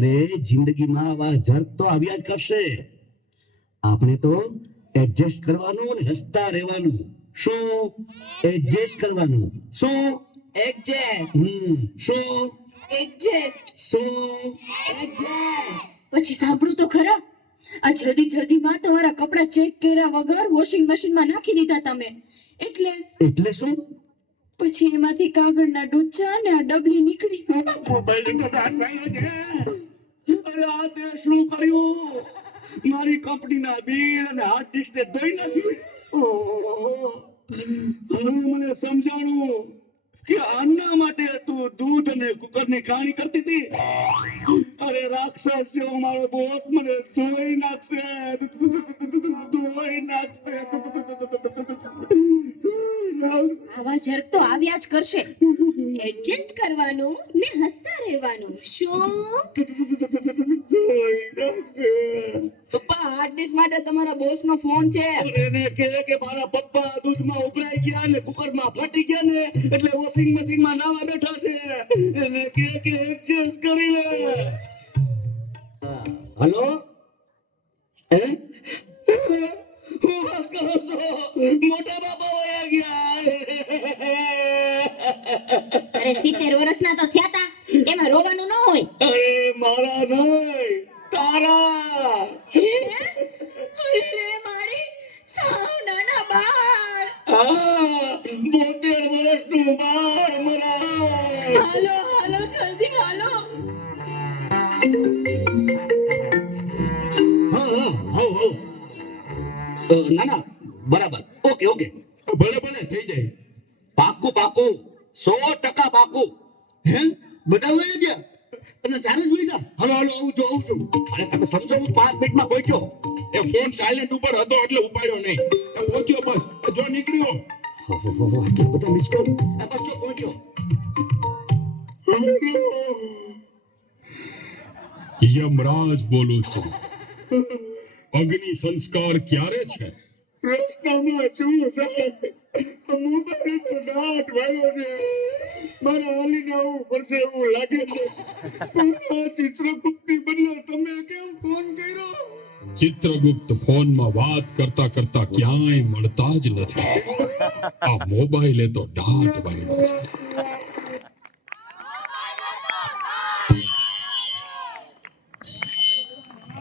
અરે જિંદગીમાં આવા જર્ક તો આવ્યા જ કરશે. આપણે તો એડજસ્ટ કરવાનું અને હસતા રહેવાનું. શું એડજસ્ટ કરવાનું? શું એડજસ્ટ શું એડજસ્ટ શું એડજસ્ટ. પછી સાંભળું તો ખરા, આ જલ્દી જલ્દીમાં તમારા કપડાં ચેક કર્યા વગર વોશિંગ મશીનમાં નાખી દીધા તમે. એટલે એટલે શું? પછી એમાંથી કાગળના ડૂચા અને આ ડબલી નીકળી. મોબાઈલ તો દાંત ભાંગ્યો છે. અરે આ તે શું કર્યું? મારી કંપનીના બિલ અને હાર્ડ ડિસ્ક ને ધોઈ નાખ્યું. ઓહ, હવે મને સમજાણું કે આના માટે તું દૂધ અને કુકરની કહાણી કરતી હતી. અરે રાક્ષસ જેવો મારો બોસ મને ધોઈ નાખશે, ધોઈ નાખશે. આવા જર્ક તો આવ્યા જ કરશે. એડજસ્ટ કરવાનું ને હસતા રહેવાનું. શું ધોઈ નાખશે. પપ્પા, હાર્ડ ડિસ્ક માટે તમારા બોસનો ફોન છે. એને કહે કે મારા પપ્પા દૂધમાં ઉભરાઈ ગયા ને કુકરમાં ફાટી ગયા ને એટલે વોશિંગ મશીનમાં નાવા બેઠા છે. એને કહે કે એડજસ્ટ કરી લે. હલો, હે હું વાત કરો છો? મોટા બાપા વયા ગયા. અરે 70 વર્ષના તો થયા તા, એમાં રોવાનું ન હોય. અરે મારા નહીં, તારા. અરે રે મારી સાવ નાના બાળ. 72 વર્ષનું બાળ મરા. હાલો હાલો જલ્દી હાલો. ના ના, બરાબર, ઓકે ઓકે, ભલે ભલે થઈ જાય. પાકું પાકું, 100% પાકું. હે બધા વહી ગયા અને ચાલે જ વહી. હાલો હાલો, આવું છું. અરે તમે સમજો, હું 5 મિનિટમાં પહોંચ્યો. એ ફોન સાયલેન્ટ ઉપર હતો એટલે ઉપાડ્યો નહીં. એ પહોંચ્યો બસ. જો નીકળ્યો. આટલા બધા મિસ કોલ. બસ જો પહોંચ્યો. યમરાજ બોલું છું. અગ્નિ સંસ્કાર ક્યારે છે? રસ્તામાં છું સાહેબ. મોબાઈલ પર દાટ વાળ્યો છે. મારે હાલીને આવવું પડશે એવું લાગે છે. પણ આ ચિત્રગુપ્તની બદલે તમે કેમ ફોન કર્યો? ચિત્રગુપ્ત ફોનમાં વાત કરતા કરતા ક્યાંય મળતા જ નથી. આ મોબાઈલે તો દાટ વાળ્યો છે.